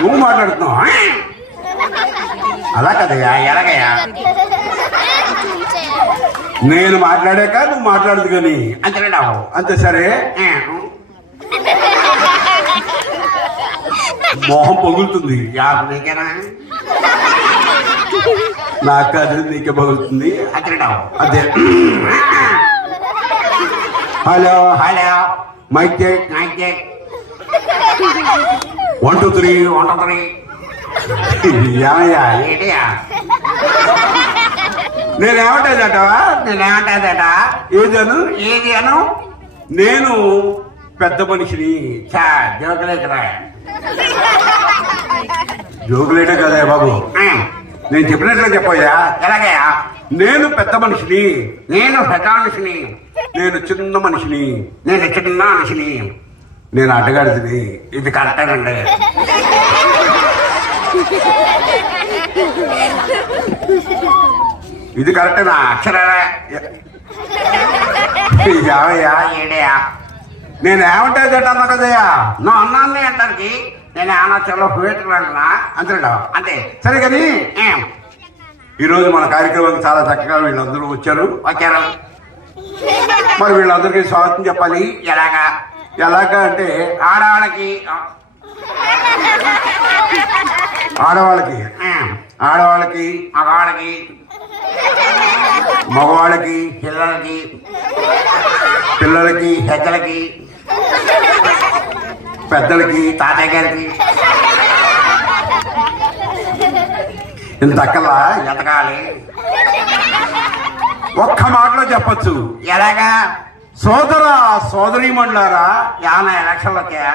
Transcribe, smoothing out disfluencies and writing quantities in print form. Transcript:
నువ్వు మాట్లాడుతున్నావు అలా కదయ్యా, ఎలాగయ్యా? నేను మాట్లాడాక నువ్వు మాట్లాడదు కానీ అంతేనావు అంతే. సరే, మొహం పగులుతుంది. నీకేనా? నాకు అది నీకే పగులుతుంది. అంతేనావు? అదే. Hello hello, mic check, mic check. 1 2 3 1 2 3. ఏమయ్యా? ఏంటియా? నేనేమంటాదటవా? నేనేమంటాదట? ఏదను ఏది అను? నేను పెద్ద మనిషిని. చా జోకులేకరా. జోకులేటే కదా బాబు, నేను చెప్పినట్లే చెప్పయ్యా. ఎలాగయ్యా? నేను పెద్ద మనిషిని. నేను పెద్ద మనిషిని. నేను చిన్న మనిషిని. నేను చిన్న మనిషిని. నేను అడ్డగాడిని. ఇది కరెక్టేనండి. ఇది కరెక్టేనా? అక్షరాలే. ఏమయ్యా? ఏడయా? నేనేమంటాదట అన్నా కదయ్యా. నువ్వు అన్నాన్ని అంటానికి నేను ఏమన్నా చాలా హుయేటర్ అంటున్నా. అంతేనా? అంతే. సరే కానీ ఏం ఈరోజు మన కార్యక్రమానికి చాలా చక్కగా వీళ్ళందరూ వచ్చారు. వచ్చారు? మరి వీళ్ళందరికీ స్వాగతం చెప్పాలి. ఎలాగా? ఎలాగా అంటే ఆడవాళ్ళకి ఆడవాళ్ళకి ఆడవాళ్ళకి మగవాళ్ళకి మగవాళ్ళకి పిల్లలకి పిల్లలకి పెద్దలకి పెద్దలకి తాతయ్య గారికి ఇంత అక్కలా ఎతకాలి. ఒక్క మాటలో చెప్పచ్చు. ఎలాగా? సోదర సోదరీమణులారా, ఏమన్నా ఎలక్షన్లు వచ్చాయా?